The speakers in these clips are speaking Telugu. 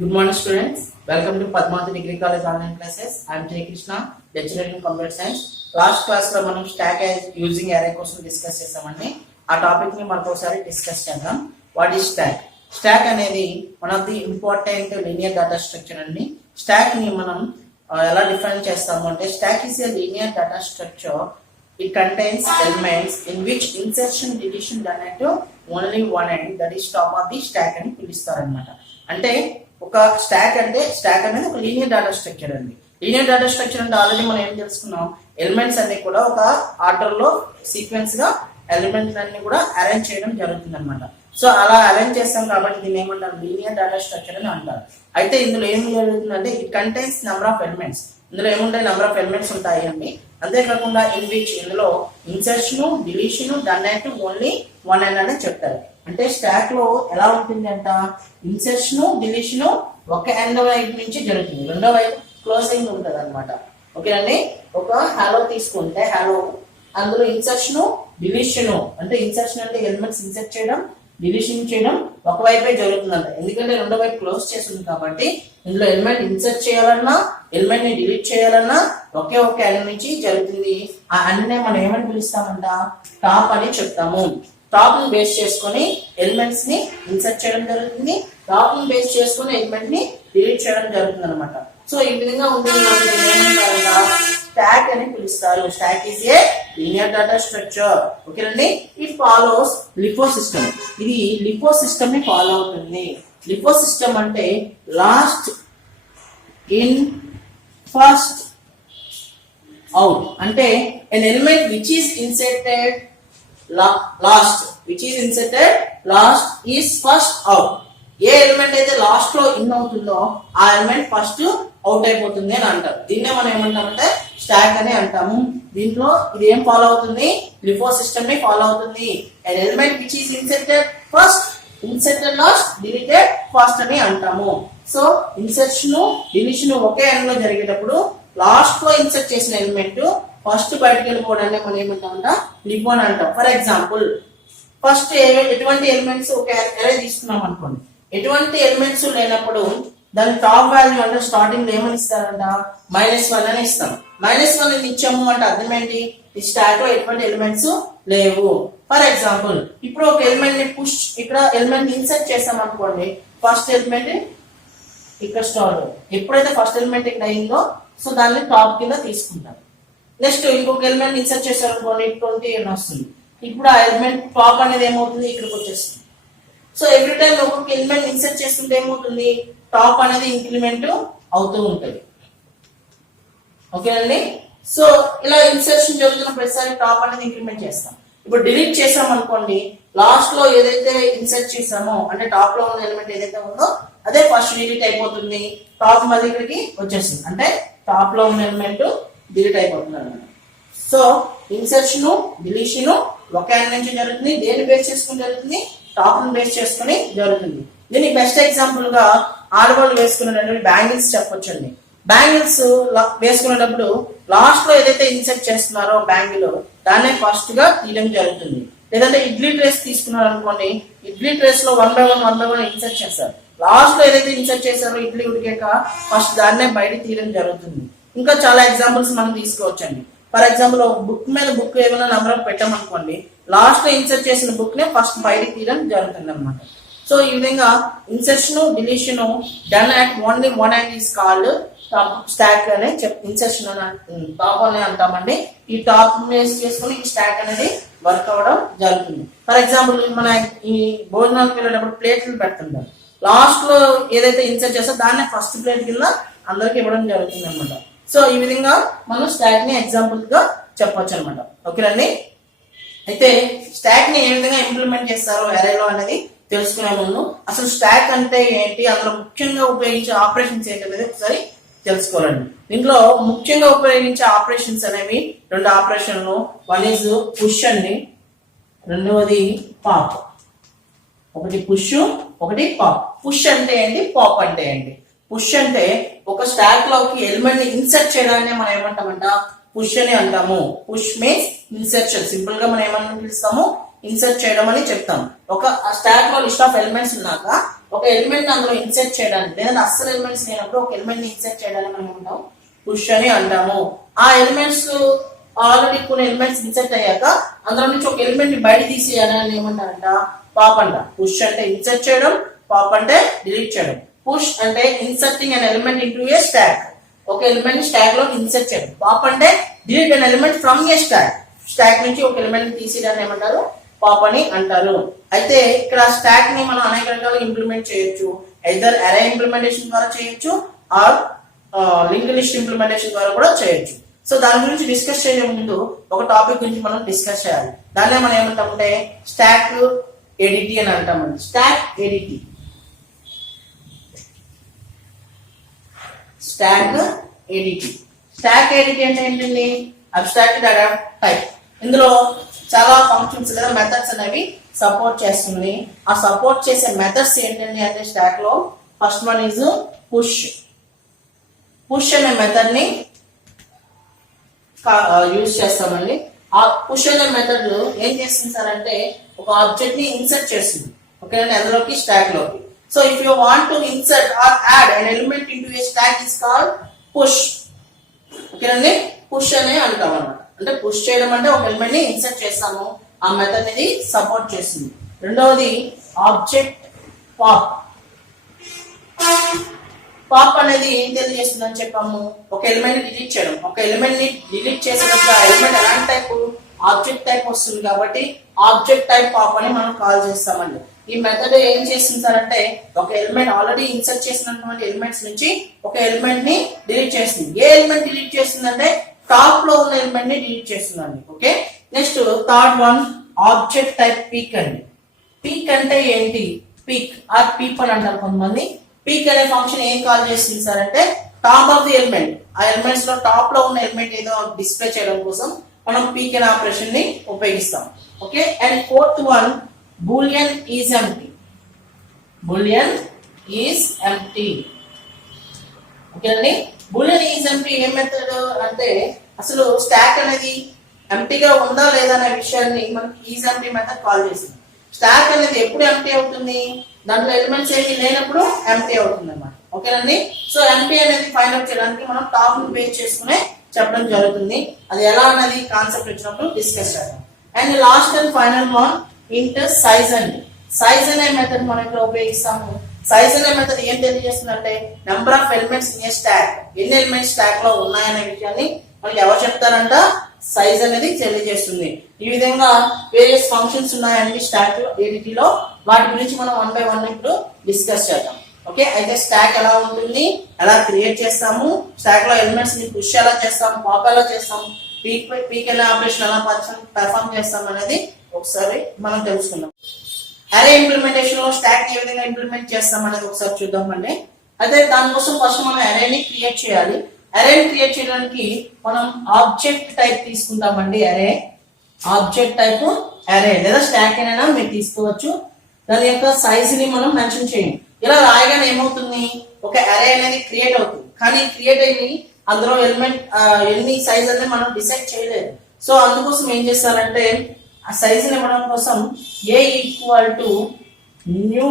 Good morning, students. Welcome to Padmavathy Degree College online classes. I am Jay Krishna, lecturer in computer science. Last class లో మనం స్టాక్ యూజింగ్ array కోసం డిస్కస్ చేసామండి. ఆ టాపిక్ ని మరొకసారి డిస్కస్ చేద్దాం. What is stock? స్టాక్ అనేది one of the important linear data structure అండి. స్టాక్ ని మనం ఎలా డిఫైన్ చేస్తాము అంటే stock is a linear data structure. It contains elements in which insertion deletion done at only one end, that is top of the stack అని పిలుస్తారు అన్నమాట. అంటే ఒక స్టాక్ అనేది ఒక లీనియర్ డేటా స్ట్రక్చర్ అండి. లీనియర్ డేటా స్ట్రక్చర్ అంటే ఆల్రెడీ మనం ఏం తెలుసుకున్నాం, ఎలిమెంట్స్ అన్ని కూడా ఒక ఆర్డర్ లో సీక్వెన్స్ గా ఎలిమెంట్స్ అన్ని కూడా అరేంజ్ చేయడం జరుగుతుంది అనమాట. సో అలా అరేంజ్ చేస్తాం కాబట్టి దీన్ని ఏమంటారు, లీనియర్ డేటా స్ట్రక్చర్ అని అంటారు. అయితే ఇందులో ఏం జరుగుతుందంటే it contains number of elements. ఇందులో ఏముంటాయి, నెంబర్ ఆఫ్ ఎలిమెంట్స్ ఉంటాయి అండి. అంతేకాకుండా ఇందులో insertion deletion done at only one end అని చెప్తారు. అంటే స్టాక్ లో ఎలా ఉంటుంది అంట, ఇన్సర్షన్ డిలీషన్ ఒక ఎండ్ వైపు నుంచి జరుగుతుంది, రెండో వైపు క్లోజింగ్ ఉంటుంది అనమాట. ఓకేనండి, ఒక హాలో తీసుకుంటే హాలో అందులో ఇన్సర్షన్ డిలీషన్ అంటే ఇన్సర్షన్ అంటే ఎలిమెంట్స్ ఇన్సర్ట్ చేయడం, డిలీషన్ చేయడం ఒకవైపే జరుగుతుందంట. ఎందుకంటే రెండో వైపు క్లోజ్ చేస్తుంది కాబట్టి ఇందులో ఎలిమెంట్ ఇన్సర్ట్ చేయాలన్నా ఎలిమెంట్ ని డిలీట్ చేయాలన్నా ఒకే ఒక ఎండ్ నుంచి జరుగుతుంది. ఆ ఎండ్ నే మనం ఏమని పిలుస్తామంట, టాప్ అని చెప్తాము. టాప్ ని బేస్ చేసుకొని ఎలిమెంట్స్ ని ఇన్సర్ట్ చేయడం జరుగుతుంది, టాప్ ని బేస్ చేసుకొని ఎలిమెంట్ ని డిలీట్ చేయడం జరుగుతుంది అనమాట. సో ఈ విధంగా ఉంటుంది స్టాక్ అని పిలుస్తారు. Stock is a linear data structure. ఓకేనండి, ఇట్ ఫాలోస్ లిఫో సిస్టమ్. ఇది లిఫో సిస్టమ్ ని ఫాలో అవుతుంది. లిఫో సిస్టమ్ అంటే లాస్ట్ ఇన్ ఫస్ట్ అవుట్. అంటే an element which is inserted last is first out. A element అయితే లాస్ట్ లో ఇన్ అవుతుందో ఆ ఎలిమెంట్ ఫస్ట్ అవుట్ అయిపోతుంది అని అంటారు. దీన్నే మనం ఏమంటామంటే స్టాక్ అని అంటాము. దీంట్లో ఇది ఏం ఫాలో అవుతుంది, లిఫో సిస్టమ్ ని ఫాలో అవుతుంది. an element which is inserted first, inserted last, deleted first అని అంటాము. సో ఇన్సర్షన్ డిలీషన్ ఒకే ఎండ్ లో జరిగేటప్పుడు లాస్ట్ లో ఇన్సర్ట్ చేసిన ఎలిమెంట్ ఫస్ట్ బయటకు వెళ్ళిపోవడాన్ని మనం ఏమంటామంట, లిఫో అని అంటాం. ఫర్ ఎగ్జాంపుల్ ఫస్ట్ ఎటువంటి ఎలిమెంట్స్ ఒక అరే తీసుకున్నాం అనుకోండి, ఎటువంటి ఎలిమెంట్స్ లేనప్పుడు దాని టాప్ వాల్యూ అంటే స్టార్టింగ్ లో ఏమని ఇస్తారంట, -1 అని ఇస్తాం. -1 అని ఇచ్చాము అంటే అర్థం ఏంటి, ఈ స్టాక్ లో ఎటువంటి ఎలిమెంట్స్ లేవు. ఫర్ ఎగ్జాంపుల్ ఇప్పుడు ఒక ఎలిమెంట్ ని పుష్, ఇక్కడ ఎలిమెంట్ ఇన్సర్ట్ చేసాం అనుకోండి, ఫస్ట్ ఎలిమెంట్ ఇక్కడ స్టార్ట్, ఎప్పుడైతే ఫస్ట్ ఎలిమెంట్ ఇక్కడ అయిందో సో దాన్ని టాప్ కింద తీసుకుంటాం. నెక్స్ట్ ఇంకొక ఎలిమెంట్ ఇన్సర్ట్ చేశారు అనుకోండి, 20 అని వస్తుంది. ఇప్పుడు ఆ ఎలిమెంట్ టాప్ అనేది ఏమవుతుంది, ఇక్కడికి వచ్చేస్తుంది. సో ఎవ్రీ టైం ఒక్కొక్క ఎలిమెంట్ ఇన్సర్ట్ చేస్తుంటే ఏమవుతుంది, టాప్ అనేది ఇంక్రిమెంట్ అవుతూ ఉంటుంది. ఓకేనండి, సో ఇలా ఇన్సర్షన్ జరుగుతున్న ప్రతిసారి టాప్ అనేది ఇంక్రిమెంట్ చేస్తాం. ఇప్పుడు డిలీట్ చేసాం అనుకోండి, లాస్ట్ లో ఏదైతే ఇన్సర్ట్ చేసామో అంటే టాప్ లో ఉన్న ఎలిమెంట్ ఏదైతే ఉందో అదే ఫస్ట్ డిలీట్ అయిపోతుంది, టాప్ మళ్ళీ ఇక్కడికి వచ్చేస్తుంది. అంటే టాప్ లో ఉన్న ఎలిమెంట్ డిలీట్ అయిపోతుంది అన్నమాట. సో ఇన్సర్షన్ డిలీషన్ ఒక ఎండ్ నుంచి జరుగుతుంది. దేన్ని బేస్ చేసుకుని జరుగుతుంది, టాప్ ని బేస్ చేసుకుని జరుగుతుంది. దీనికి బెస్ట్ ఎగ్జాంపుల్ గా ఆడవాళ్ళు వేసుకునేటటువంటి బ్యాంగిల్స్ చెప్పొచ్చండి. బ్యాంగిల్స్ వేసుకునేటప్పుడు లాస్ట్ లో ఏదైతే ఇన్సర్ట్ చేస్తున్నారో బ్యాంగిల్ దాన్నే ఫస్ట్ గా తీయడం జరుగుతుంది. లేదంటే ఇడ్లీ ట్రేస్ తీసుకున్నారు అనుకోండి, ఇడ్లీ ట్రేస్ లో వన్ బై వన్ ఇన్సర్ట్ చేస్తారు. లాస్ట్ లో ఏదైతే ఇన్సర్ట్ చేశారో ఇడ్లీ ఉడికాక ఫస్ట్ దాన్నే బయట తీయడం జరుగుతుంది. ఇంకా చాలా ఎగ్జాంపుల్స్ మనం తీసుకోవచ్చండి. ఫర్ ఎగ్జాంపుల్ బుక్ మీద బుక్ ఏమైనా నెంబర్ పెట్టామనుకోండి, లాస్ట్ లో ఇన్సర్ట్ చేసిన బుక్ నే ఫస్ట్ బయటకి తీయడం జరుగుతుంది అనమాట. సో ఈ విధంగా insertion deletion done at only one end is called stock అనే ఇన్సర్షన్ టాప్ అని అంటామండి. ఈ టాప్ బేస్ చేసుకుని ఈ స్టాక్ అనేది వర్క్ అవ్వడం జరుగుతుంది. ఫర్ ఎగ్జాంపుల్ మన ఈ భోజనానికి వెళ్ళేటప్పుడు ప్లేట్లు పెడుతుంటాం, లాస్ట్ లో ఏదైతే ఇన్సర్ట్ చేస్తో దాన్ని ఫస్ట్ ప్లేట్ కింద అందరికి ఇవ్వడం జరుగుతుంది అనమాట. సో ఈ విధంగా మనం స్టాక్ ని ఎగ్జాంపుల్ గా చెప్పొచ్చు అనమాట. ఓకేనండి, అయితే స్టాక్ ని ఏ విధంగా ఇంప్లిమెంట్ చేస్తారో అరేలో అనేది తెలుసుకునే ముందు అసలు స్టాక్ అంటే ఏంటి, అందులో ముఖ్యంగా ఉపయోగించే ఆపరేషన్స్ ఏంటి అనేది ఒకసారి తెలుసుకోవాలండి. దీంట్లో ముఖ్యంగా ఉపయోగించే ఆపరేషన్స్ అనేవి 2 ఆపరేషన్లు. వన్ ఈజ్ పుష్ అండి, రెండవది పాప్. ఒకటి పుష్, ఒకటి పాప్. పుష్ అంటే ఏంటి, పాప్ అంటే ఏంటి. పుష్ అంటే ఒక స్టాక్ లోకి ఎలిమెంట్ ని ఇన్సర్ట్ చేయడాన్ని మనం ఏమంటామంట, పుష్ అని అంటాము. Push means insertion. సింపుల్ గా మనం ఏమని పిలుస్తాము, ఇన్సర్ట్ చేయడం అని చెప్తాం. ఒక స్టాక్ లో లిస్ట్ ఆఫ్ ఎలిమెంట్స్ ఉన్నాక ఒక ఎలిమెంట్ అందులో ఇన్సర్ట్ చేయడానికి లేదా అసలు ఎలిమెంట్స్ లేనప్పుడు ఒక ఎలిమెంట్ ని ఇన్సర్ట్ చేయడానికి మనం ఉంటాం పుష్ అని అంటాము. ఆ ఎలిమెంట్స్ ఆల్రెడీ కొన్ని ఎలిమెంట్స్ ఇన్సర్ట్ అయ్యాక అందులో నుంచి ఒక ఎలిమెంట్ ని బయట తీసేయాలని ఏమంటారంట పాప్ అంట. పుష్ అంటే ఇన్సర్ట్ చేయడం, పాప్ అంటే డిలీట్ చేయడం. పుష్ అంటే inserting an element into A stock, ఒక ఎలిమెంట్ స్టాక్ లో ఇన్సర్ట్ చేయడం. పాప్ అంటే delete an element from A stock, stock నుంచి ఒక ఎలిమెంట్ తీసేయడాన్ని ఏమంటారు పాప్ అని అంటారు. అయితే ఇక్కడ స్టాక్ ని మనం అనేక రకాలుగా ఇంప్లిమెంట్ చేయొచ్చు. ఐదర్ అరే ఇంప్లిమెంటేషన్ ద్వారా చేయొచ్చు ఆర్ లింక్ లిస్ట్ ఇంప్లిమెంటేషన్ ద్వారా కూడా చేయొచ్చు. సో దాని గురించి డిస్కస్ చేయే ముందు ఒక టాపిక్ గురించి మనం డిస్కస్ చేయాలి. దాన్నే మనం ఏమంటామంటే స్టాక్ ఎడిటి అని అంటామండి. Stack ADT, stack ADT. Stack ADT అంటే ఏంటండి అబ్స్ట్రాక్ట్ డేటా టైప్. ఇందులో చాలా ఫంక్షన్స్ లేదా మెథడ్స్ అనేవి సపోర్ట్ చేస్తుంది. ఆ సపోర్ట్ చేసే మెథడ్స్ ఏంటండి అంటే స్టాక్ లో first one is push. Push అనే మెథడ్ ని యూజ్ చేస్తామండి. ఆ పుష్ అనే మెథడ్ ఏం చేస్తుంది సార్ అంటే ఒక ఆబ్జెక్ట్ ని ఇన్సర్ట్ చేస్తుంది ఓకేనండి అందులోకి స్టాక్ లోకి. So if you want to insert or add an element into a stack is called push. ఓకేనండి పుష్ అని అంటాం అన్నమాట. అంటే పుష్ చేయడం అంటే ఒక ఎలిమెంట్ ని ఇన్సర్ట్ చేస్తాము, ఆ మెథడ్ ఇది సపోర్ట్ చేస్తుంది. రెండవది ఆబ్జెక్ట్ పాప్. పాప్ అనేది ఏం తెలియజేస్తుందని చెప్పాము, ఒక ఎలిమెంట్ ని డిలీట్ చేయడం. ఒక ఎలిమెంట్ ని డిలీట్ చేసేటప్పుడు ఆ ఎలిమెంట్ ఎలాంటి టైప్ ఆబ్జెక్ట్ టైప్ వస్తుంది కాబట్టి ఆబ్జెక్ట్ టైప్ పాప్ అని మనం కాల్ చేస్తామండి. ఈ మెథడ్ ఏం చేస్తుంది సార్ అంటే ఒక ఎలిమెంట్ ఆల్రెడీ ఇన్సర్ట్ చేసినటువంటి ఎలిమెంట్స్ నుంచి ఒక ఎలిమెంట్ ని డిలీట్ చేస్తుంది. ఏ ఎలిమెంట్ డిలీట్ చేస్తుంది అంటే టాప్ లో ఉన్న ఎలిమెంట్ ని డిలీట్ చేస్తుందండి. Okay, next third one object type peak అండి. పీక్ అంటే ఏంటి, పీక్ ఆర్ పీప్ అని అంటారు కొంతమంది. పీక్ అనే ఫంక్షన్ ఏం కాల్ చేస్తుంది సార్ అంటే టాప్ ఆఫ్ ది ఎలిమెంట్, ఆ ఎలిమెంట్స్ లో టాప్ లో ఉన్న ఎలిమెంట్ ఏదో డిస్ప్లే చేయడం కోసం మనం పీక్ అనే ఆపరేషన్ ని ఉపయోగిస్తాం. Okay, and fourth one Boolean is empty. Boolean is empty. Okay అండి, బూలియన్ ఈజ్ ఎంప్టీ ఏ మెథడ్ అంటే అసలు స్టాక్ అనేది ఎంప్టీగా ఉందా లేదా అనే విషయాన్ని మనకి ఈజ్ ఎంప్టీ మెథడ్ కాల్ చేస్తుంది. స్టాక్ అనేది ఎప్పుడు ఎంప్టీ అవుతుంది, దాంట్లో ఎలిమెంట్స్ ఏమి లేనప్పుడు ఎంప్టీ అవుతుంది అన్నమాట. ఓకేనండి, సో ఎంప్టీ అనేది ఫైండ్ అవుట్ చేయడానికి మనం టాప్ ని బేస్ చేసుకునే చెప్పడం జరుగుతుంది. అది ఎలా అనేది కాన్సెప్ట్ వచ్చినప్పుడు డిస్కస్ చేద్దాం. And last and final one int size అండి. సైజ్ అనే మెథడ్ మనం ఇక్కడ ఉపయోగిస్తాము. సైజ్ అనే మెథడ్ ఏం తెలియజేస్తుందంటే number of elements in a stack, ఎన్ని ఎలిమెంట్స్ స్టాక్ లో ఉన్నాయనే విషయాన్ని మనకి ఎవరు చెప్తారంట సైజ్ అనేది తెలియజేస్తుంది. ఈ విధంగా వేరియస్ ఫంక్షన్స్ ఉన్నాయండి స్టాక్ లో, వాటి గురించి మనం వన్ బై వన్ ఇప్పుడు డిస్కస్ చేద్దాం. ఓకే, అయితే స్టాక్ ఎలా ఉంటుంది, ఎలా క్రియేట్ చేస్తాము, స్టాక్ లో ఎలిమెంట్స్ ని పుష్ ఎలా చేస్తాము, పాప్ ఎలా చేస్తాము, పీక్ అనే ఆపరేషన్ ఎలా పెర్ఫామ్ చేస్తాం అనేది ఒకసారి మనం తెలుసుకుందాం. అరే ఇంప్లిమెంటేషన్ లో స్టాక్ ఏ విధంగా ఇంప్లిమెంట్ చేస్తాం అనేది ఒకసారి చూద్దామండి. అయితే దానికోసం ఫస్ట్ మనం అరేని క్రియేట్ చేయాలి. అరేని క్రియేట్ చేయడానికి మనం ఆబ్జెక్ట్ టైప్ తీసుకుంటామండి. అరే ఆబ్జెక్ట్ టైప్ అరే లేదా స్టాక్ అయినా మీరు తీసుకోవచ్చు. దాని యొక్క సైజ్ ని మనం మెన్షన్ చేయండి. ఇలా రాయగానే ఏమవుతుంది, ఒక అరే అనేది క్రియేట్ అవుతుంది. కానీ క్రియేట్ అయ్యి అందులో ఎలిమెంట్ ఎన్ని సైజ్ అనేది మనం డిసైడ్ చేయలేదు. సో అందుకోసం ఏం చేస్తారంటే ఆ సైజ్ ని ఇవ్వడం కోసం a equal to new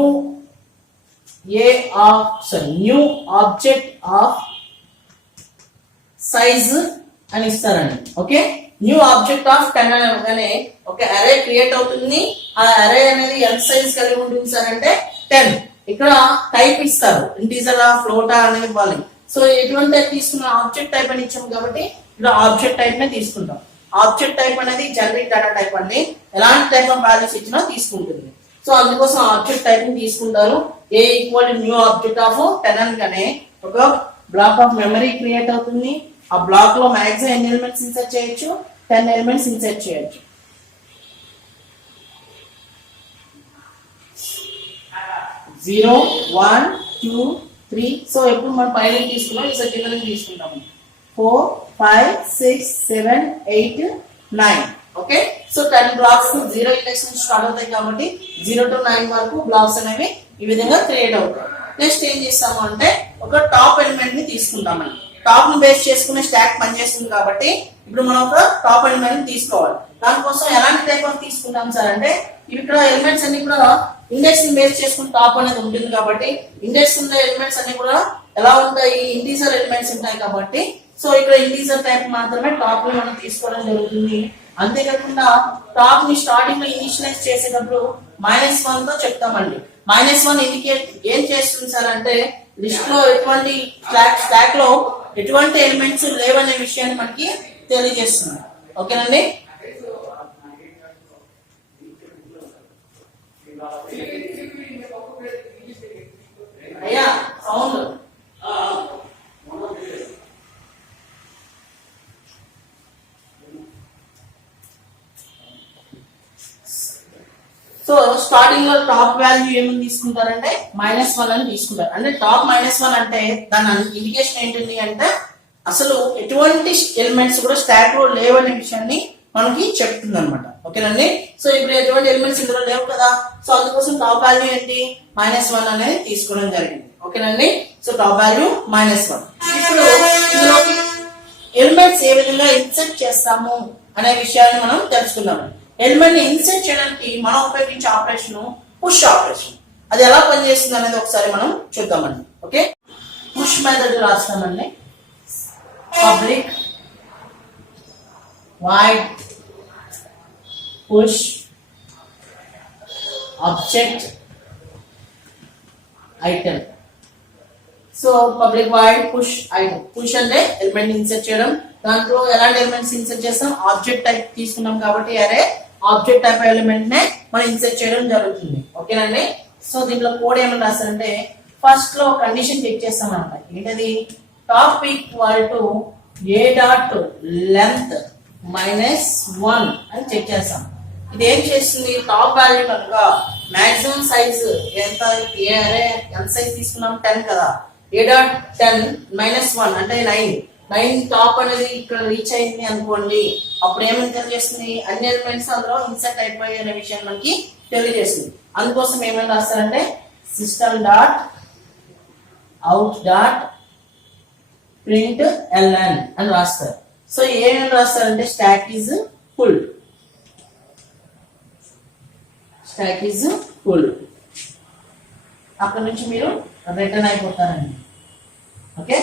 new object of size అని ఇస్తారండి. ఓకే, న్యూ ఆబ్జెక్ట్ ఆఫ్ 10 అనగానే ఒక అరే క్రియేట్ అవుతుంది. ఆ అరే అనేది ఎంత సైజ్ కలిగి ఉంటుంది సార్ అంటే 10. ఇక్కడ టైప్ ఇస్తారు, ఇంటీజర్ ఫ్లోటా అనేది ఇవ్వాలి. సో ఎటువంటి టైప్ తీసుకున్న ఆబ్జెక్ట్ టైప్ అని ఇచ్చాము కాబట్టి ఇక్కడ ఆబ్జెక్ట్ టైప్ నే తీసుకుంటాం. ఆబ్జెక్ట్ టైప్ అనేది జనరిక్ డేటా టైప్ అండి, ఎలాంటి టైప్ ఆఫ్ వాల్యూస్ ఇచ్చినా తీసుకుంటుంది. సో అందుకోసం ఆబ్జెక్ట్ టైప్ ని తీసుకుంటారు. ఏ ఈక్వల్ న్యూ ఆబ్జెక్ట్ ఆఫ్ 10 అనగానే ఒక బ్లాక్ ఆఫ్ మెమరీ క్రియేట్ అవుతుంది. ఆ బ్లాక్ లో మాక్సిమం ఎన్ని ఎలిమెంట్స్ ఇన్సర్ట్ చేయొచ్చు, 10 ఎలిమెంట్స్ ఇన్సర్ట్ చేయొచ్చు. 0 1 2 3. సో ఎప్పుడు మనం పైన తీసుకున్నాం, ఈసారి కింద తీసుకుంటాము. 4 5 6 7 8 9. ఓకే, సో 10 బ్లాక్స్ 0 ఇండెక్స్ నుంచి స్టార్ట్ అవుతాయి కాబట్టి 0 to 9 వరకు బ్లాక్స్ అనేవి ఈ విధంగా క్రియేట్ అవుతాయి. నెక్స్ట్ ఏం చేస్తాము అంటే ఒక టాప్ ఎలిమెంట్ ని తీసుకుంటామండి. టాప్ ని బేస్ చేసుకునే స్టాక్ పనిచేస్తుంది కాబట్టి ఇప్పుడు మనం ఒక టాప్ ఎలిమెంట్ ని తీసుకోవాలి. దానికోసం ఎలాంటి టైప్ ఆఫ్ తీసుకుంటాం సార్ అంటే ఇక్కడ ఎలిమెంట్స్ అన్ని కూడా ఇండెక్స్ ని బేస్ చేసుకుని టాప్ అనేది ఉంటుంది కాబట్టి ఇండెక్స్ ఉన్న ఎలిమెంట్స్ అన్ని కూడా ఎలా ఉంటాయి, ఇంటీజర్ ఎలిమెంట్స్ ఉంటాయి కాబట్టి సో ఇక్కడ ఇంటీజర్ టైప్ మాత్రమే టాప్ లో మనం తీసుకోవడం జరుగుతుంది. అంతేకాకుండా టాప్ ని స్టార్టింగ్ లో ఇనిషియలైజ్ చేసేటప్పుడు -1 తో చెప్తామండి. -1 ఇండికేట్ ఏం చేస్తుంది సార్ అంటే లిస్ట్ లో ఎటువంటి స్టాక్ లో ఎటువంటి ఎలిమెంట్స్ లేవనే విషయాన్ని మనకి తెలియజేస్తుంది. ఓకేనండి. అయ్యా సౌండ్ సో స్టార్టింగ్ లో టాప్ వాల్యూ ఏమని తీసుకుంటారంటే -1 అని తీసుకుంటారు. అంటే టాప్ -1 అంటే దాని ఇండికేషన్ ఏంటి అంటే అసలు ఎటువంటి ఎలిమెంట్స్ కూడా స్టాక్ లో లేవనే విషయాన్ని మనకి చెప్తుంది అనమాట. ఓకేనండి. సో ఇప్పుడు ఎటువంటి ఎలిమెంట్స్ ఇందులో లేవు కదా, సో అందుకోసం టాప్ వాల్యూ ఏంటి -1 అనేది తీసుకోవడం జరిగింది. ఓకేనండి. So top value -1. ఇప్పుడు ఇందులోకి ఎలిమెంట్స్ ఏ విధంగా ఇన్సర్ట్ చేస్తాము అనే విషయాన్ని మనం తెలుసుకున్నాము. ఎలిమెంట్ ని ఇన్సర్ట్ చేయడానికి మనం ఉపయోగించే ఆపరేషన్ పుష్ ఆపరేషన్. అది ఎలా పనిచేస్తుంది అనేది ఒకసారి మనం చూద్దామండి. ఓకే, పుష్ మెథడ్ రాస్తామండి. Public void push object item. So public void push item. Push అంటే ఎలిమెంట్ ఇన్సర్ట్ చేయడం. దాంట్లో ఎలాంటి ఎలిమెంట్స్ ఇన్సర్ట్ చేస్తాం, ఆబ్జెక్ట్ టైప్ తీసుకున్నాం కాబట్టి అరే ఆబ్జెక్ట్ టైప్ ఎలిమెంట్ నే మనం ఇన్సర్ట్ చేయడం జరుగుతుంది. ఓకేనండి. సో దీంట్లో కోడ్ ఏమని రాస్తారంటే ఫస్ట్ లో కండిషన్ చెక్ చేస్తాం అన్నమాట. ఏంటది, top equal to A dot length -1 అని చెక్ చేస్తాం. ఇది ఏం చేస్తుంది, టాప్ వాల్యూ కనుక మాక్సిమం సైజ్ ఎంత, ఎంత సైజ్ తీసుకున్నాం 10 కదా, ఏ డాట్ 10 -1 అంటే 9 టాప్ అనేది ఇక్కడ రీచ్ అయింది అనుకోండి, అప్పుడు ఏమని తెలియజేస్తుంది, అన్ని ఎలిమెంట్స్ అందులో ఇన్సర్ట్ అయిపోయాయి అనే విషయాన్ని మనకి తెలియజేస్తుంది. అందుకోసం ఏమైనా రాస్తారంటే system dot out dot print ln అని రాస్తారు. సో ఏమేమి రాస్తారంటే stack is full, stack is full. అక్కడ నుంచి మీరు రిటర్న్ అయిపోతారండి. ఓకే,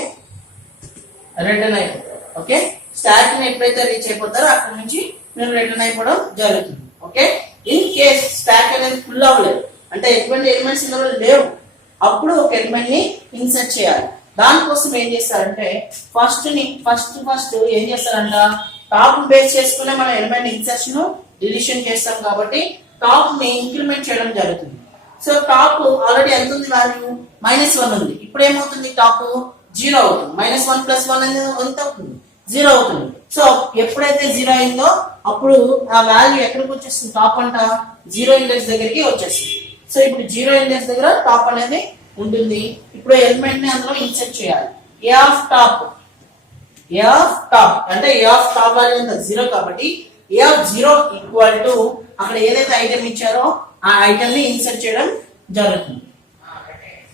రిటర్న్ అయిపోతారు. ఓకే, స్టాక్ ని ఎప్పుడైతే రీచ్ అయిపోతారో అక్కడ నుంచి మీరు రిటర్న్ అయిపోవడం జరుగుతుంది. ఓకే, ఇన్ కేస్ స్టాక్ అనేది ఫుల్ అవ్వలేదు అంటే ఎటువంటి ఎలిమెంట్స్ ఇందులో లేవు, అప్పుడు ఒక ఎలిమెంట్ ని ఇన్సర్ట్ చేయాలి. దానికోసం ఏం చేస్తారంటే ఫస్ట్ ఏం చేస్తారంట, టాప్ బేస్ చేసుకునే మనం ఎలిమెంట్ ఇన్సర్షన్ డిలీషన్ చేస్తాం కాబట్టి టాప్ ని ఇంక్రిమెంట్ చేయడం జరుగుతుంది. సో టాప్ ఆల్రెడీ ఎంత ఉంది వాల్యూ, -1 ఉంది. ఇప్పుడు ఏమవుతుంది, టాప్ 0 అవుతుంది. -1 + 1 అనేది ఎంత అవుతుంది, 0 అవుతుంది. సో ఎప్పుడైతే 0 అయిందో అప్పుడు ఆ వాల్యూ ఎక్కడికి వచ్చేస్తుంది, టాప్ అంట 0 ఇండెక్స్ దగ్గరికి వచ్చేస్తుంది. సో ఇప్పుడు 0 ఇండెక్స్ దగ్గర టాప్ అనేది ఉంటుంది. ఇప్పుడు ఎలిమెంట్ ని అందులో ఇన్సర్ట్ చేయాలి. ఏ ఆఫ్ టాప్ అంటే ఏ ఆఫ్ టాప్ వాల్యూ ఎంత 0 కాబట్టి ఏ ఆఫ్ 0 ఈక్వల్ టు అక్కడ ఏదైతే ఐటమ్ ఇచ్చారో ఆ ఐటమ్ ని ఇన్సర్ట్ చేయడం జరుగుతుంది.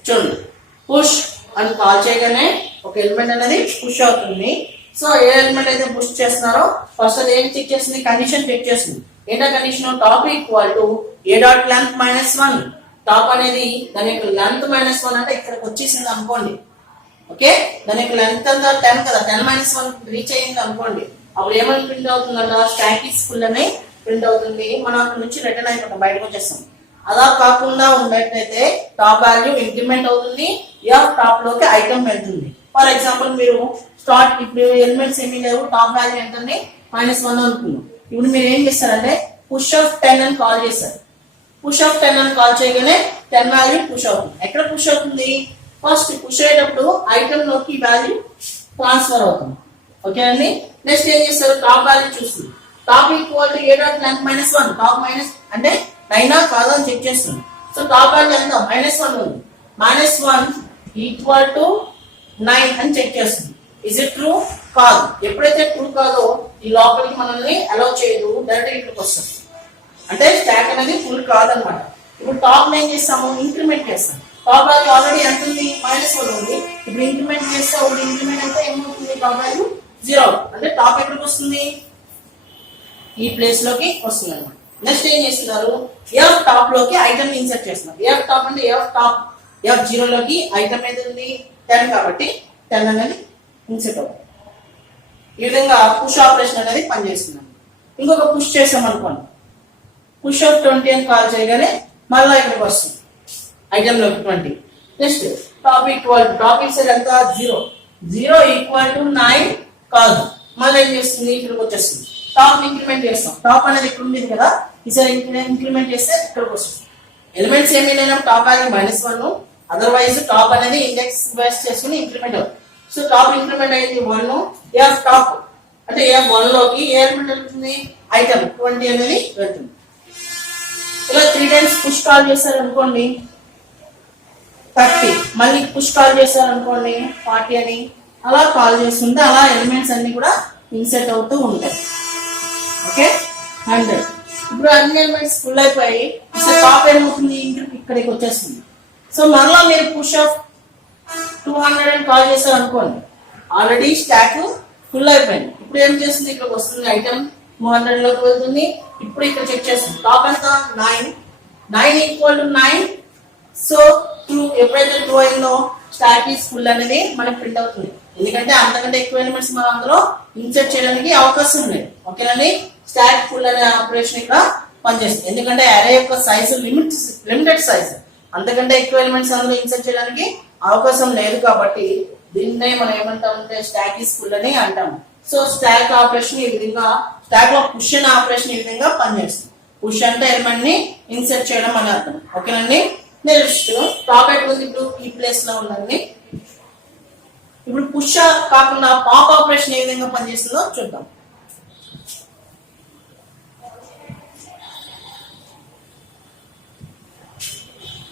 చూడండి, పుష్ అని కాల్ చేయగానే ఒక ఎలిమెంట్ అనేది పుష్ అవుతుంది. సో ఏ ఎలిమెంట్ అయితే పుష్ చేస్తున్నారో ఫస్ట్ అది ఏం చెక్ చేస్తుంది, కండిషన్ చెక్ చేస్తుంది. ఏంటో condition, top equal to A dot length -1. Top అనేది దాని యొక్క లెంత్ -1 అంటే ఇక్కడికి వచ్చేసింది అనుకోండి. ఓకే, దాని యొక్క లెంత్ అంతా 10 కదా, 10 - 1 రీచ్ అయ్యింది అనుకోండి, అప్పుడు ఏమని ప్రింట్ అవుతుందంట, స్టాక్ ఈజ్ ఫుల్ అని ప్రింట్ అవుతుంది. మనం అక్కడ నుంచి రిటర్న్ అయిపోతాం, బయటకు వచ్చేస్తాం. అలా కాకుండా ఉన్నట్టయితే టాప్ వాల్యూ ఇంక్రిమెంట్ అవుతుంది, టాప్ లోకి ఐటమ్ వెళ్తుంది. ఫర్ ఎగ్జాంపుల్ మీరు ఇప్పుడు ఎలిమెంట్స్ ఏమీ లేవు, టాప్ వాల్యూ ఎంతండి -1 అనుకున్నాం. ఇప్పుడు మీరు ఏం చేస్తారంటే పుష్ ఆఫ్ 10 అని కాల్ చేస్తారు. పుష్ ఆఫ్ 10 అని కాల్ చేయగానే 10 వాల్యూ పుష్ అవుతుంది. ఎక్కడ పుష్ అవుతుంది, ఫస్ట్ పుష్ అయ్యేటప్పుడు ఐటమ్ లోకి వాల్యూ ట్రాన్స్ఫర్ అవుతుంది. ఓకే అండి. నెక్స్ట్ ఏం చేస్తారు, టాప్ వాల్యూ చూస్తుంది. Top equal to A dot length -1. Top minus అంటే 9 కాదా అని చెక్ చేస్తుంది. సో టాప్ వాల్యూ ఎంత, -1 ఉంది. -1 ఈక్వల్ టు 9 అని చెక్ చేస్తుంది. ఇజ్ ఇట్ ట్రూ, కాదు. ఎప్పుడైతే ట్రూ కాదో ఈ లోపలికి మనల్ని అలౌ చేయదు, డైరెక్ట్ ఇక్కడికి వస్తుంది. అంటే స్టాక్ అనేది ఫుల్ కాదనమాట. ఇప్పుడు టాప్ ఏం చేస్తాము, ఇంక్రిమెంట్ చేస్తాం. టాప్ వాల్యూ ఆల్రెడీ ఎంత ఉంది, -1 ఉంది. ఇప్పుడు ఇంక్రిమెంట్ చేస్తే ఇంక్రిమెంట్ అంటే ఏమవుతుంది, టాప్ వాల్యూ 0 అంటే టాప్ ఎక్కడికి వస్తుంది, ఈ ప్లేస్ లోకి వస్తుంది అనమాట. నెక్స్ట్ ఏం చేస్తున్నారు, ఎఫ్ టాప్ లోకి ఐటమ్ ఇన్సర్ట్ చేస్తున్నారు. ఎఫ్ టాప్ అంటే ఎఫ్ టాప్ ఎఫ్ 0 లోకి ఐటమ్ ఏది ఉంది 10 కాబట్టి 10 అనేది ఇన్సర్ట్ అవుతుంది. ఈ విధంగా పుష్ ఆపరేషన్ అనేది పనిచేస్తుంది. ఇంకొక పుష్ చేసాం అనుకోండి, పుష్ ఆఫ్ 20 అని కాల్ చేయగానే మళ్ళీ ఇక్కడికి వస్తుంది ఐటమ్ లోకి 20. Next top equal top inside ఎంత 0 ఈక్వల్ టు 9 కాదు, మళ్ళీ ఏం చేస్తుంది ఇక్కడికి వచ్చేస్తుంది. టాప్ ఇంక్రిమెంట్ చేస్తాం, టాప్ అనేది ఇక్కడ ఉంది కదా, ఈసారి ఇంక్రిమెంట్ చేస్తే ఇక్కడికి వస్తుంది. ఎలిమెంట్స్ ఏమీ లేనప్పుడు టాప్ వాల్యూ -1, అదర్వైజ్ టాప్ అనేది ఇండెక్స్ బేస్ చేసుకుని ఇంక్రిమెంట్ అవుతుంది. సో టాప్ ఇంక్రిమెంట్ అయింది 1, ఎఫ్ టాప్ అంటే F1 లోకి ఏ ఎలిమెంట్ వెళ్తుంది ఐటమ్ 20 అనేది వెళ్తుంది. ఇలా 3 టైమ్స్ పుష్ కాల్ చేశారు అనుకోండి 30, మళ్ళీ పుష్ కాల్ చేశారు అనుకోండి 40 అని అలా కాల్ చేస్తుంటే అలా ఎలిమెంట్స్ అన్ని కూడా ఇన్సర్ట్ అవుతూ ఉంటాయి. ఓకే 100. ఇప్పుడు అన్ని ఎలిమెంట్స్ ఫుల్ అయిపోయి టాప్ ఏమవుతుంది ఇక్కడికి వచ్చేస్తుంది. సో మరలా మీరు పుష్ ఆఫ్ 200 అని కాల్ చేశారు అనుకోండి, ఆల్రెడీ స్టాక్ ఫుల్ అయిపోయింది. ఇప్పుడు ఏం చేస్తుంది ఇక్కడికి వస్తుంది ఐటమ్ 200 లోకి వెళ్తుంది. ఇప్పుడు ఇక్కడ చెక్ చేస్తుంది టాప్ ఎంత 9 ఈక్వల్ టు 9. సో ఎప్పుడైతే 2 అయిందో స్టాక్ ఈస్ ఫుల్ అనేది మనకి ప్రింట్ అవుతుంది. ఎందుకంటే అంతకంటే ఎక్కువ ఎలిమెంట్స్ మనం అందులో ఇన్సర్ట్ చేయడానికి అవకాశం లేదు. ఓకేనండి, స్టాక్ ఫుల్ అనే ఆపరేషన్ ఇక్కడ పనిచేస్తుంది. ఎందుకంటే అరే యొక్క సైజు లిమిటెడ్ సైజ్, అంతకంటే ఎక్కువ ఎలిమెంట్స్ అందులో ఇన్సర్ట్ చేయడానికి అవకాశం లేదు కాబట్టి దీన్నే మనం ఏమంటామంటే స్టాక్ ఈస్ ఫుల్ అని అంటాము. సో స్టాక్ ఆపరేషన్ ఈ విధంగా, స్టాక్ లో పుష్ అనే ఆపరేషన్ ఈ విధంగా పనిచేస్తుంది. పుష్ అంటే ఎలిమెంట్ ని ఇన్సర్ట్ చేయడం అని అర్థం. ఓకేనండి, నెక్స్ట్ టాప్ ఎట్లుంది ఇప్పుడు ఈ ప్లేస్ లో ఉందండి. ఇప్పుడు పుష్ కాకుండా పాప్ ఆపరేషన్ ఏ విధంగా పనిచేస్తుందో చూద్దాం.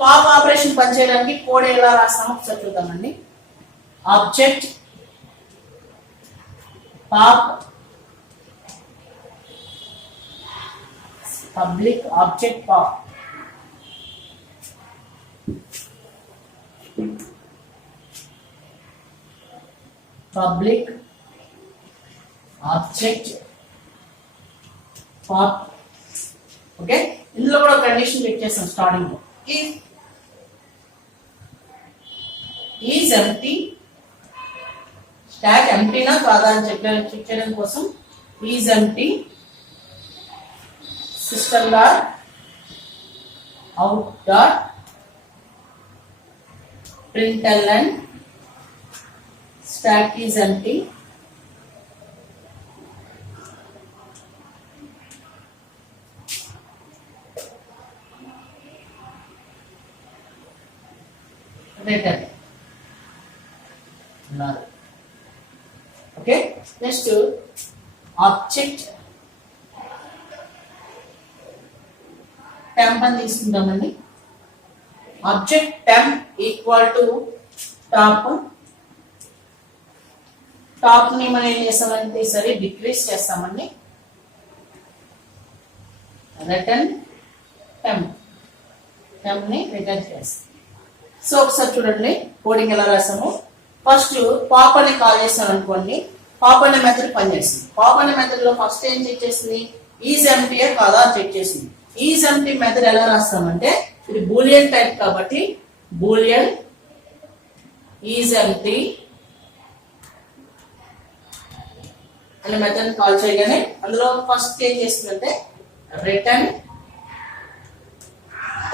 పాప్ ఆపరేషన్ పనిచేయడానికి కోడ్ ఎలా రాస్తామో ఒకసారి చూద్దామండి. Object pop public object pop public object pop. Okay, ఇందులో కూడా కండిషన్ చెక్ చేస్తాం స్టార్టింగ్ లో. ఈజ్ ఎంప్టీ, స్టాక్ ఎంప్టీనా కాదా అని చెక్ చేయడం కోసం is empty system dot out dot println stack is empty. Return null. Okay, next object temp అని తీసుకుంటామండి. Object temp equal to top. Top ని మనం ఏం చేస్తామంటే సరే డిక్రీజ్ చేస్తామండి. రిటర్న్ టెంప్, టెంప్ ని రిటర్న్ చేస్తాం. సో ఒకసారి చూడండి కోడింగ్ ఎలా రాసాము. ఫస్ట్ పాప్ అని కాల్ చేస్తాను అనుకోండి, పాప్ అనే మెథడ్ పనిచేస్తుంది. పాప్ అనే మెథడ్ లో ఫస్ట్ ఏం చెక్ చేస్తుంది, ఈజ్ ఎంప్టీ కాదా చెక్ చేస్తుంది. ఈజ్ ఎంప్టీ మెథడ్ ఎలా రాస్తామంటే ఇది బూలియన్ టైప్ కాబట్టి బూలియన్ ఈజ్ ఎంప్టీ అనే మెథడ్ కాల్ చేయగానే అందులో ఫస్ట్ ఏం చేస్తుందంటే return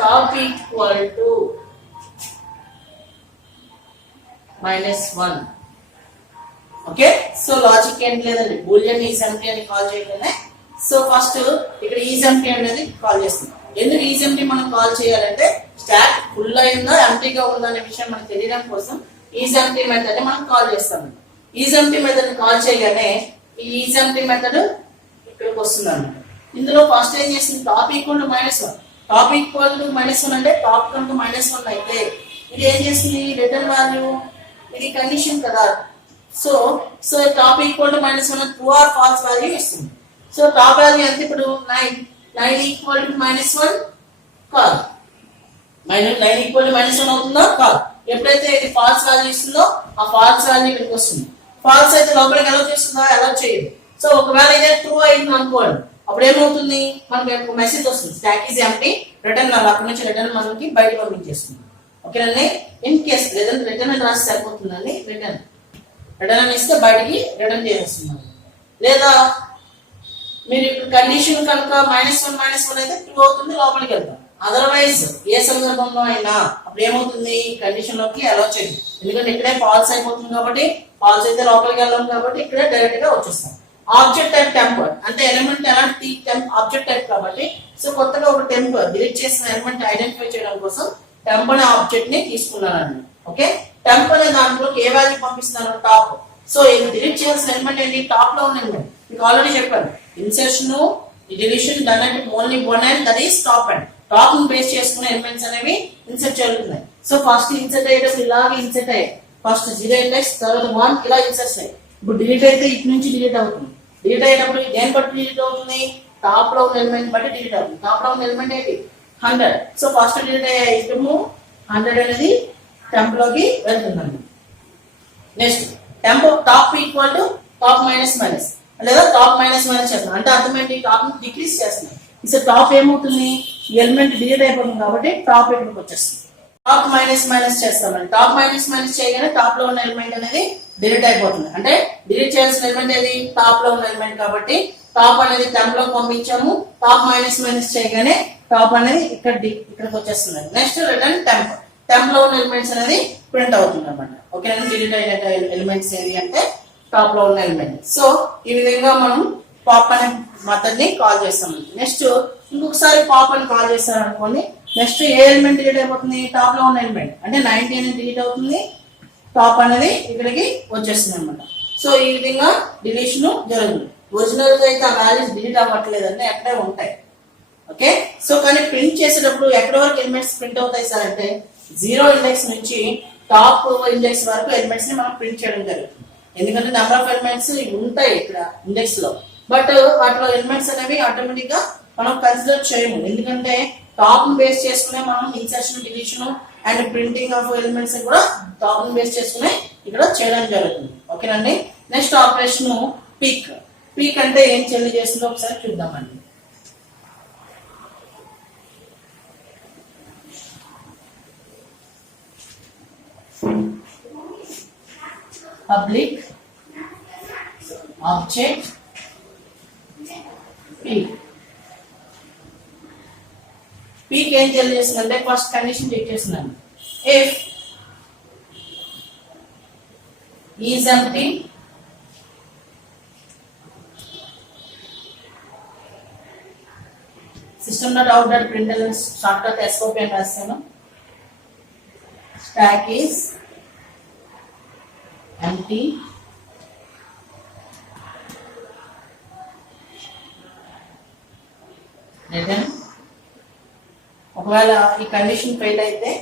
top equal to -1. Okay, so logic ఏం లేదండి, బూలియన్ ఈజ్ ఎంప్టీ అని కాల్ చేయగానే సో ఫస్ట్ ఇక్కడ ఈజ్ ఎంప్టీ అనేది కాల్ చేస్తుంది. ఎందుకు ఈజ్ ఎంప్టీ మనం కాల్ చేయాలంటే స్టాక్ ఫుల్ అయిందా ఎంప్టీగా ఉందా అనే విషయం మనకు తెలియడం కోసం ఈజ్ ఎంప్టీ మెథడ్ మనం కాల్ చేస్తాము. ఈజ్ ఎంప్టీ మెథడ్ కాల్ చేయగానే ఈ ఈజ్ ఎంప్టీ మెథడ్ ఇక్కడికి వస్తుంది అన్నమాట. ఇందులో ఫస్ట్ ఏం చేస్తుంది top equal to -1. Top equal to -1 అంటే టాప్ కంటూ -1 అయితే ఇది ఏం చేస్తుంది రిటర్న్ వాల్యూ, ఇది కండిషన్ కదా. So top equal to -1 true or falls value ఇస్తుంది. సో టాప్ వాల్యూ ఎంత ఇప్పుడు 9 ఈక్వల్ టు -1 కాదు, 9 ఈక్వల్ టు -1 అవుతుందా కాదు. ఎప్పుడైతే ఇది ఫాల్స్ వాల్యూ ఇస్తుందో ఆ ఫాల్స్ వాల్యూ ఇక్కడికి వస్తుంది. ఫాల్స్ అయితే లోపలికి ఎలా చేస్తుందా ఎలా చేయదు. సో ఒకవేళ ఇదే ట్రూ అయింది అనుకోండి, అప్పుడు ఏమవుతుంది, మనకి ఒక మెసేజ్ వస్తుంది stock is empty return null, అక్కడ నుంచి రిటర్న్ మనకి బయట పంపించేస్తుంది. ఓకేనండి. ఇన్ కేస్ లేదంటే రిటర్న్ అని రాసి సరిపోతుందండి, రిటర్న్ అని ఇస్తే బయటికి రిటర్న్ చేసేస్తున్నాం. లేదా మీరు కండిషన్ కనుక -1 అయితే ట్రూ అవుతుంది, లోపలికి వెళ్తాం. అదర్వైజ్ ఏ సందర్భంలో అయినా అప్పుడు ఏమవుతుంది, కండిషన్ లోకి అలౌ చేయదు. ఎందుకంటే ఇక్కడే ఫాల్స్ అయిపోతుంది కాబట్టి, ఫాల్స్ అయితే లోపలికి వెళ్ళాం కాబట్టి ఇక్కడే డైరెక్ట్ గా వచ్చేస్తాం. ఆబ్జెక్ట్ టైప్ టెంపర్ అంటే ఎలిమెంట్ ఎలాంటి ఆబ్జెక్ట్ టైప్ కాబట్టి, సో కొత్తగా ఒక టెంపర్ డిలీట్ చేసిన ఎలిమెంట్ ఐడెంటిఫై చేయడం కోసం టెంప్ అనే ఆబ్జెక్ట్ ని తీసుకున్నానండి. ఓకే, టెంప్ అనే దాంట్లోకి ఏ వాల్యూ పంపిస్తాను, టాప్. సో ఇది డిలీట్ చేయాల్సిన ఎలిమెంట్ ఏంటి, టాప్ లో ఉన్న ఎలిమెంట్. మీకు ఆల్రెడీ చెప్పాను, ఇన్సర్షన్ డిలీషన్ డన్ అంటే only one and that is top and top ని బేస్ చేసుకునే ఎలిమెంట్స్ అనేవి ఇన్సర్ట్ జరుగుతున్నాయి. సో ఫస్ట్ ఇన్సర్ట్ అయ్యేటప్పుడు ఇలాగే ఇన్సర్ట్ అయ్యాయి, ఫస్ట్ 0 ఇండెక్స్ తర్వాత 1 ఇలా ఇన్సర్ట్ అయ్యాయి. ఇప్పుడు డిలీట్ అయితే ఇటు నుంచి డిలీట్ అవుతుంది. డిలీట్ అయ్యేటప్పుడు దేని బట్టి డిలీట్ అవుతుంది, టాప్ లో ఉన్న ఎలిమెంట్ బట్టి డిలీట్ అవుతుంది. టాప్ లో ఉన్న ఎలిమెంట్ ఏంటి, 100. సో ఫస్ట్ డిలీట్ అయ్యే ఐటమ్ 100 అనేది టెంప్ లోకి వెళ్తుందండి. Next temp top equal to top minus లేదా టాప్ మైనస్ చేస్తాం అంటే అర్థం ఏంటి, టాప్ ని డిక్రీజ్ చేస్తున్నాం. ఇసే టాప్ ఏమవుతుంది, ఎలిమెంట్ డిలీట్ అయిపోతుంది కాబట్టి టాప్ ఇక్కడికి వచ్చేస్తుంది. టాప్ మైనస్ చేస్తామండి. టాప్ మైనస్ చేయగానే టాప్ లో ఉన్న ఎలిమెంట్ అనేది డిలీట్ అయిపోతుంది. అంటే డిలీట్ చేయాల్సిన ఎలిమెంట్ ఏది, టాప్ లో ఉన్న ఎలిమెంట్ కాబట్టి టాప్ అనేది టెంప్ లో పంపించాము. టాప్ మైనస్ చేయగానే టాప్ అనేది ఇక్కడికి వచ్చేస్తుంది. నెక్స్ట్ రిటర్న్ టెంప్ లో ఉన్న ఎలిమెంట్స్ అనేది ప్రింట్ అవుతుంది అనమాట. ఓకే, డిలీట్ అయిన ఎలిమెంట్స్ ఏది అంటే టాప్ లో ఉన్న ఎలిమెంట్. సో ఈ విధంగా మనం పాప్ అనే మెథడ్ ని కాల్ చేస్తాం. నెక్స్ట్ ఇంకొకసారి పాప్ అని కాల్ చేస్తారు అనుకోండి, నెక్స్ట్ ఏ ఎలిమెంట్ డిలీట్ అయిపోతుంది, టాప్ లో ఉన్న ఎలిమెంట్ అంటే 90 అనేది డిలీట్ అవుతుంది, టాప్ అనేది ఇక్కడికి వచ్చేస్తుంది అనమాట. సో ఈ విధంగా డిలీషన్ జరుగుతుంది. ఒరిజినల్ గా అయితే ఆ వాల్యూస్ డిలీట్ అవ్వట్లేదు అంటే అక్కడే ఉంటాయి. ఓకే, సో కానీ ప్రింట్ చేసేటప్పుడు ఎక్కడ వరకు ఎలిమెంట్స్ ప్రింట్ అవుతాయి సార్ అంటే 0 ఇండెక్స్ నుంచి టాప్ ఇండెక్స్ వరకు ఎలిమెంట్స్ ని మనం ప్రింట్ చేయడం జరుగుతుంది. ఎందుకంటే నెంబర్ ఆఫ్ ఎలిమెంట్స్ ఉంటాయి ఇక్కడ ఇండెక్స్ లో, బట్ వాటిలో ఎలిమెంట్స్ అనేవి ఆటోమేటిక్ గా మనం కన్సిడర్ చేయము. ఎందుకంటే టాప్ ని బేస్ చేసుకునే మనం insertion deletion and printing of elements కూడా టాప్ ని బేస్ చేసుకునే ఇక్కడ చేయడం జరుగుతుంది. ఓకేనండి. నెక్స్ట్ ఆపరేషన్ పీక్ అంటే ఏం తెలియజేస్తుందో ఒకసారి చూద్దామండి. పబ్లిక్ ఆబ్జెక్ట్ పీక్ ఏం తెలియజేస్తుందంటే ఫస్ట్ కండిషన్ చెక్ చేస్తున్నాను. If is empty system dot out dot println short cut SOP అని రాస్తాను. Stock is empty return. ఒకవేళ ఈ కండిషన్ ఫెయిల్ అయితే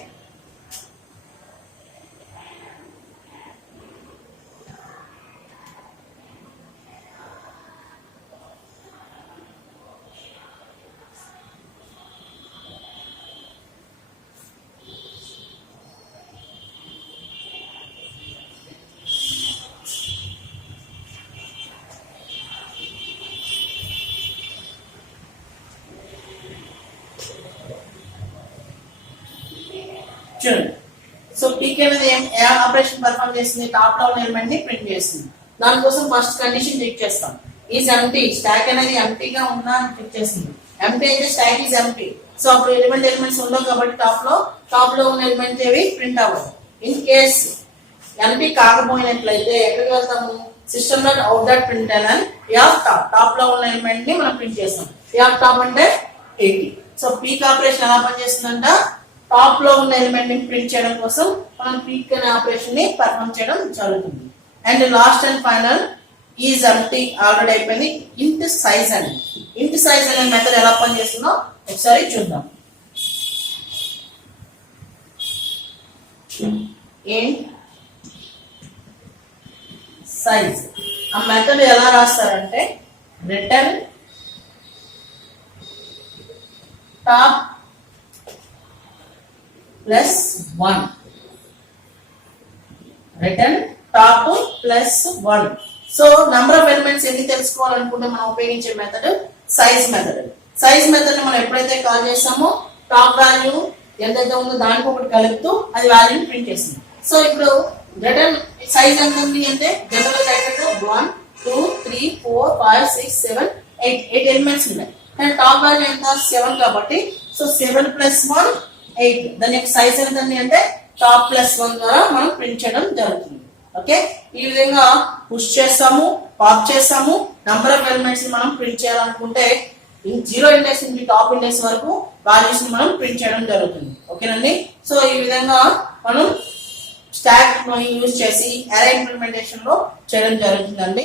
చూడండి. సో పీక్ అనేది ఏ ఆపరేషన్ పర్ఫామ్ చేస్తుంది, టాప్ లో ఉన్న ఎలిమెంట్ ని ప్రింట్ చేస్తుంది. దానికోసం ఫస్ట్ కండిషన్ చెక్ చేస్తాం. ఈజ్ ఎంప్టీ, స్టాక్ అనేది ఎంప్టీగా ఉందా అని చెక్ చేస్తుంది. ఎంప్టీ అయితే స్టాక్ ఈజ్ ఎంప్టీ. సో అప్పుడు ఎలిమెంట్స్ ఉండవు కాబట్టి టాప్ లో ఉన్న ఎలిమెంట్ ఏవి ప్రింట్ అవ్వదు. ఇన్ కేస్ ఎంప్టీ కాకపోయినట్లయితే ఎక్కడికి వెళ్తాము, system dot out dot println top లో ఉన్న ఎలిమెంట్ ని మనం ప్రింట్ చేస్తాం. టాప్ అంటే 80. సో పీక్ ఆపరేషన్ ఎలా పనిచేస్తుందంట, టాప్ లో ఉన్న ఎలిమెంట్ ని ప్రింట్ చేయడం కోసం మనం పీక్ అనే ఆపరేషన్ ని పర్ఫామ్ చేయడం జరుగుతుంది. And last and final is empty already అయిపోయింది. ఇంట్ సైజ్ అనే మెథడ్ ఎలా పనిచేస్తుందో ఒకసారి చూద్దాం. ఇంట్ సైజ్ ఆ మెథడ్ ఎలా రాస్తారంటే return top +1 return top +1. So number of elements ఎన్ని తెలుసుకోవాలనుకుంటే మనం ఉపయోగించే method size method. Size method మనం ఎప్పుడైతే కాల్ చేస్తామో టాప్ వాల్యూ ఎంతైతే ఉందో దానికి ఒకటి కలుపుతూ అది వాల్యూని ప్రింట్ చేస్తుంది. సో ఇప్పుడు రిటర్న్ సైజ్ ఎంత ఉంది అంటే జనరల్ అయితే 1 2 3 4 5 6 7 8 ఎలిమెంట్స్ ఉన్నాయి. కానీ టాప్ వాల్యూ ఎంత 7 కాబట్టి సో 7 + 1 8. దాని యొక్క సైజ్ ఎంత అంటే టాప్ +1 ద్వారా మనం ప్రింట్ చేయడం జరుగుతుంది. ఓకే, ఈ విధంగా పుష్ చేస్తాము, పాప్ చేస్తాము. నంబర్ ఆఫ్ ఎలిమెంట్స్ మనం ప్రింట్ చేయాలనుకుంటే 0 ఇండెక్స్ నుండి టాప్ ఇండెక్స్ వరకు వాల్యూస్ ని మనం ప్రింట్ చేయడం జరుగుతుంది. ఓకేనండి. సో ఈ విధంగా మనం స్టాక్ యూజ్ చేసి అరే ఇంప్లిమెంటేషన్ లో చేయడం జరుగుతుందండి.